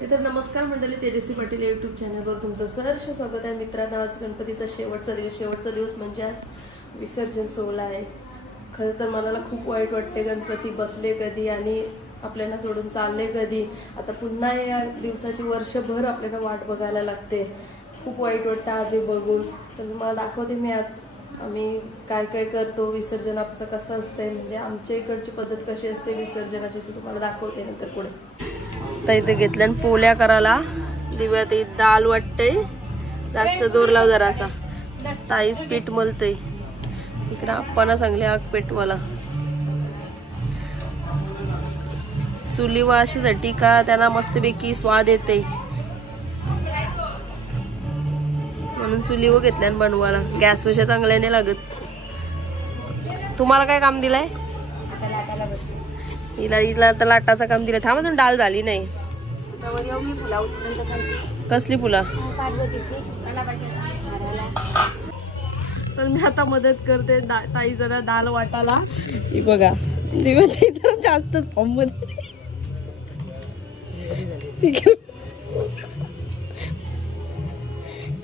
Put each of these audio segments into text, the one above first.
तर नमस्कार मंडळी, तेजस्वी पाटील यूट्यूब चॅनलवर तुमचं सहर्ष स्वागत आहे. मित्रांनो, आज गणपतीचा शेवटचा दिवस म्हणजे आज विसर्जन सोहळा आहे. खरं तर मनाला खूप वाईट वाटते, गणपती बसले कधी आणि आपल्याला सोडून चालले कधी. आता पुन्हा या दिवसाची वर्षभर आपल्याला वाट बघायला लागते. खूप वाईट वाटतं आज हे बघून. तर तुम्हाला दाखवते मी आज आम्ही काय काय करतो, विसर्जन आमचं कसं असतंय, म्हणजे आमच्या इकडची पद्धत कशी असते विसर्जनाची, ती तुम्हाला दाखवते नंतर पुढे. तर इथे घेतल्यान पोळ्या करायला दिव्यात दाल वाटते, जास्त जोर लाव जरा असा. ताईस पीठ मलते इकडं, आप्पांना सांगले आग पेटवाला. चुली वाशीसाठी का त्यांना मस्तपैकी स्वाद येते म्हणून चुलीवर घेतल्यान बनवायला. गॅस वशा चांगल्याने लागत. तुम्हाला काय काम दिलंय? हिला तर लाटाचं काम दिलं. थांबा, तुम्ही डाल झाली नाही. कसली फुला? तर मी आता मदत करते ताई जरा डाल वाटाला. ही बघा दिव्या ताई तर जास्तच फॉर्म मध्ये.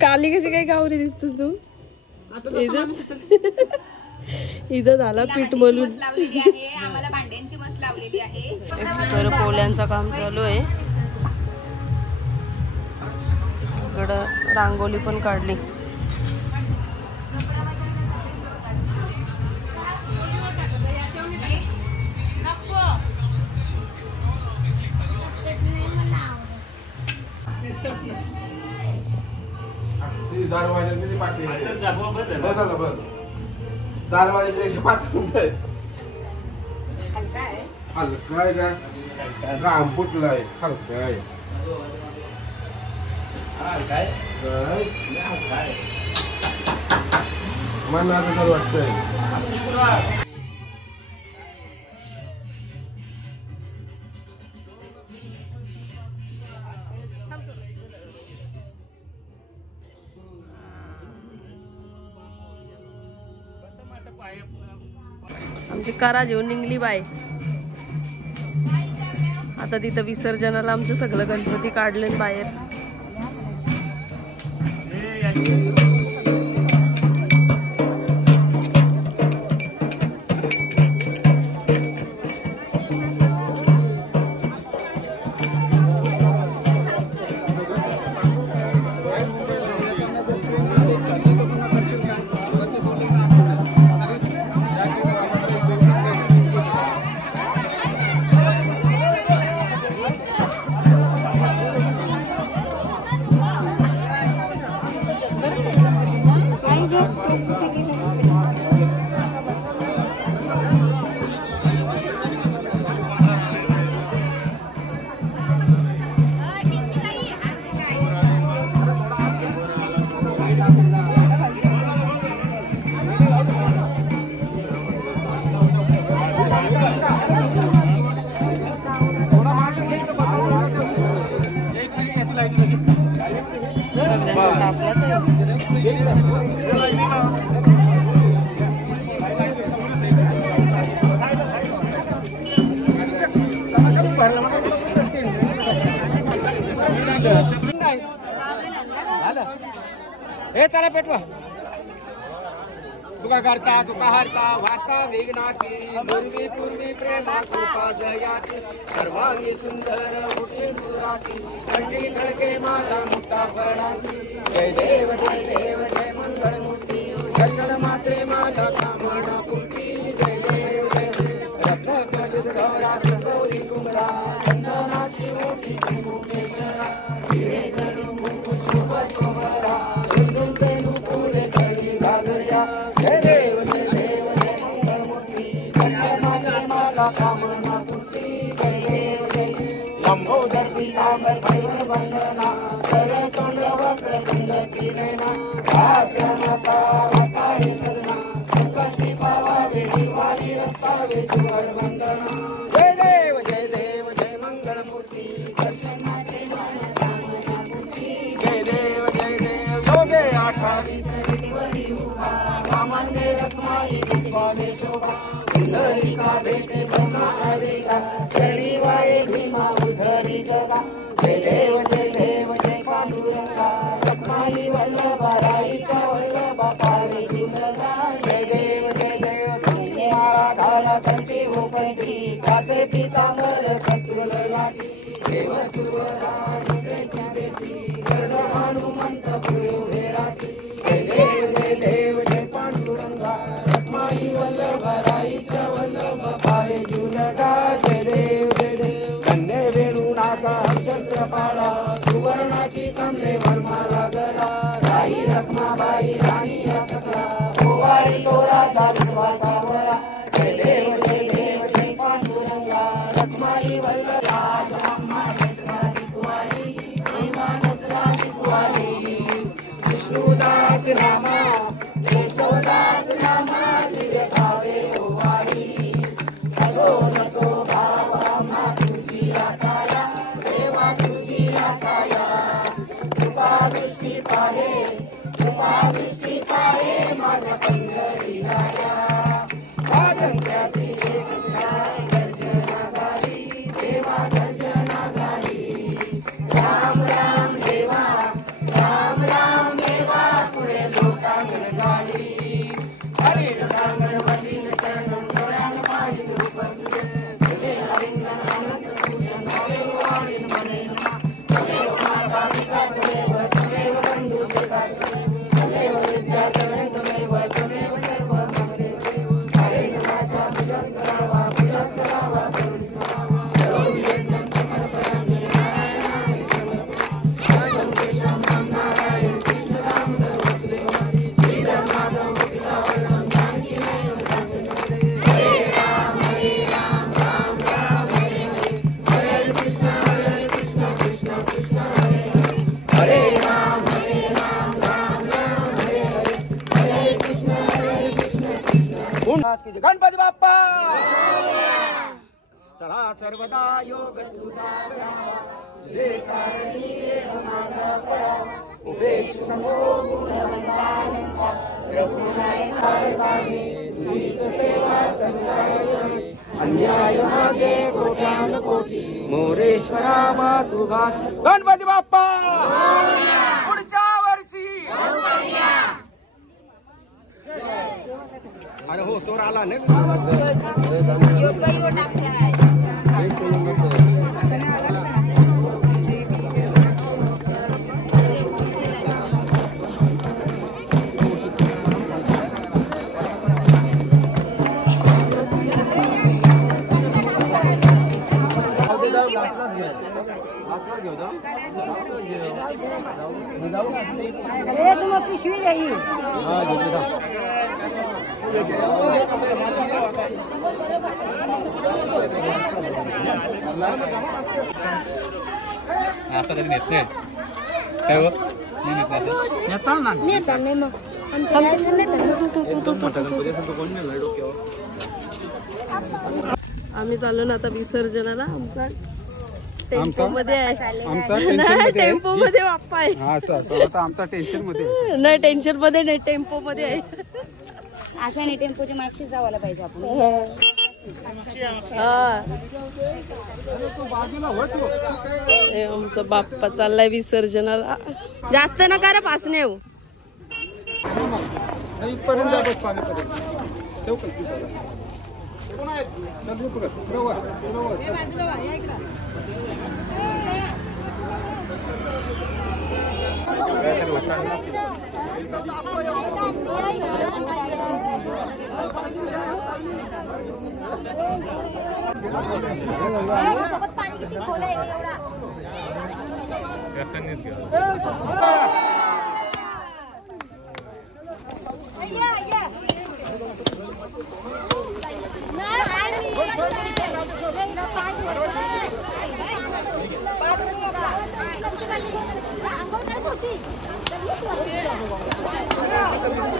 काली कशी काय गावरी दिसतोस तू? इथं झाला पीठ मलून. आम्हाला भांड्यांची मस लावलेली आहे. तर पोळ्यांचं काम चालू आहे. इकडं रांगोळी पण काढली. दाल वाजत पाठवून बस दाल वाजत पाठवून हलका आहे का राम फुटलाय. हलका आहे मनाचं तर वाटतंय. आमची करा जेवून निघली बाय. आता तिथं विसर्जनाला आमचं सगळं गणपती काढले बाहेर. हे चला पेटवा. तुका करता तुका हरता वार्ता विघ्नाची पूर्वी पूर्वी प्रेमा कृपा जयाची सर्वांगी सुंदर उठे दुराची कंठी झळके माला मुक्ता फळाची. जय देव जय मंगल मूर्ती दर्शन मात्रे माला कामना पूर्ती. जय देव रत्न खचित गौराच गौरी कुमरा चंदनाची मोठी मुकेश्वरा. हिरे जणू मुकुट शुभ शोभरा झुंझुन तेनु फुले चढी घागऱ्या. जय देव जय मंगल मूर्ती दर्शन मात्रे माला कामना पूर्ती. जय देव लंबोदर पीतांबर भैरव वंदना सरसोंड वक्र सुंदर नैना. हास्य माता वातारी सदना संकष्टी पावावे दिवाळी रक्षावे सुवर वंदना. जय देव जय मंगल मूर्ती दर्शन मात्रे माला कामना पूर्ती. जय देव योगे 28 उभा कामांगे रत्माई विश्वाले शोभा. सुंदरिका भेटे ब्रह्मा अधिका चढी वाये भीमा उधरी जगा. जय देव जय देव जय पांडुरंगा रखमाई वल्लभा राईचा वल्लभा पावे जुलगा जय देव तुळशी माळा घाला कंठी हो कंठी कासे पितांबर कस्तुर लाटी देव सुवरा डोक्याची बेटी गरुड हनुमंत पुढे उभे राहती जय देव जय पांडुरंगा रखमाई वल्लभा राईचा वल्लभा पावे जुलगा जय देव कन्ये वेणुनाचा शस्त्र पाळा सुवर्णाची कमले वनमाला गला राई रखमाबाई राणी सकला ओवाळी तो राजा विश्वासावरा जय देव जय पांडुरंगा रखमाई वल्लभा विष्णुदास नामा केशवदास नामा दिव्य भावे ओवाळी असो नसो भावा तुझी आकाया देवा तुझी आकाया कृपा दृष्टी पाहे माझ्या पंढरी राया वाजंत्याची गर्जना गाली देवा गर्जना गाली राम राम देवा पुढे लोकांगण गाली हरी लोकांगण वदीन चरणं डोळ्यानं पाहिजे रूप तुझे हरिंगण अनंत सूजन हवे वाणीन मने तमेव माता पिता तमेव बंधू सखा तमेव विद्या तमेव सर्व ममते हरे नाचा पूजास करावा करुणी समावा करोमि यज्ञं समर्पयामि नारायणाय समर्पयामि कृष्णं राम नारायण कृष्ण दामोदर वासुदेव श्रीधर माधव पिता वर्णं जानकी नयन हरे राम राम राम हरे हरे कृष्ण कृष्ण कृष्ण हरे राम राम हरे हरे कृष्ण कृष्ण गणपती बाप्पा चला सर्वदा योग तुझा जे कारणी देह माझा पळा उभेश समो गुणवंता रघुनायकाने तुझीच सेवा करणारे अन्याय मागे कोट्यान कोटी मोरेश्वरा मातुगा गणपती बाप्पा पुढच्या वर्षी अरे हो तो आला ना तुम्हाला पिशवी जाईल असं कधी नेत नाही काय हो नेता ना मग आम्ही चाललो ना आता विसर्जनाला आमचा टेम्पो मध्ये आहे टेम्पो मध्ये बाप्पा आहे आमचा टेन्शन मध्ये नाही टेन्शन मध्ये नाही टेम्पो मध्ये आहे असं नाही टेम्पोच्या मागशीच जावायला पाहिजे आपण आमचा बाप्पा चाललाय विसर्जनाला जास्त नका रे पासने येऊ पाणी किती खोल आहे एवढा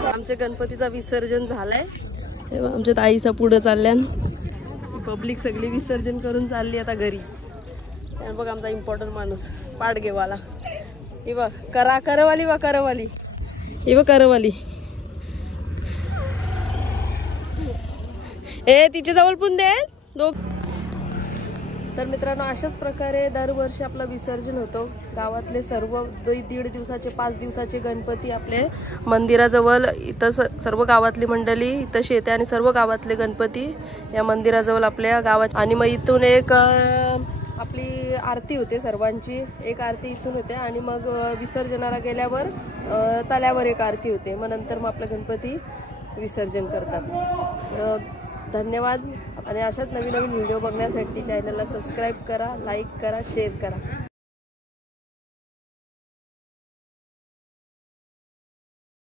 आमच्या गणपतीचा विसर्जन झालाय तेव्हा आमच्या ताईचा पुढे चालल्यान पब्लिक सगळी विसर्जन करून चालली आता घरी. आणि बघ आमचा इम्पॉर्टंट माणूस पाडगेवाला ही बघ करवाली वा करवाली ही बघ करवाली ए तिच्या जवळ पण दे दोघ तर मित्रांनो, अशाच प्रकारे दरवर्षी आपलं विसर्जन होतं. गावातले सर्व 1.5 दिवसाचे 5 दिवसाचे गणपती आपले मंदिराजवळ इथं सर्व गावातली मंडळी इथंशी येते आणि सर्व गावातले गणपती या मंदिराजवळ आपल्या गावात. आणि मग इथून एक आपली आरती होते, सर्वांची एक आरती इथून होते आणि मग विसर्जनाला गेल्यावर तल्यावर एक आरती होते. मग नंतर मग आपलं गणपती विसर्जन करतात. धन्यवाद. आणि अशाच नवीन नवीन व्हिडिओ बघण्यासाठी चॅनलला सबस्क्राईब करा, लाईक करा, शेअर करा.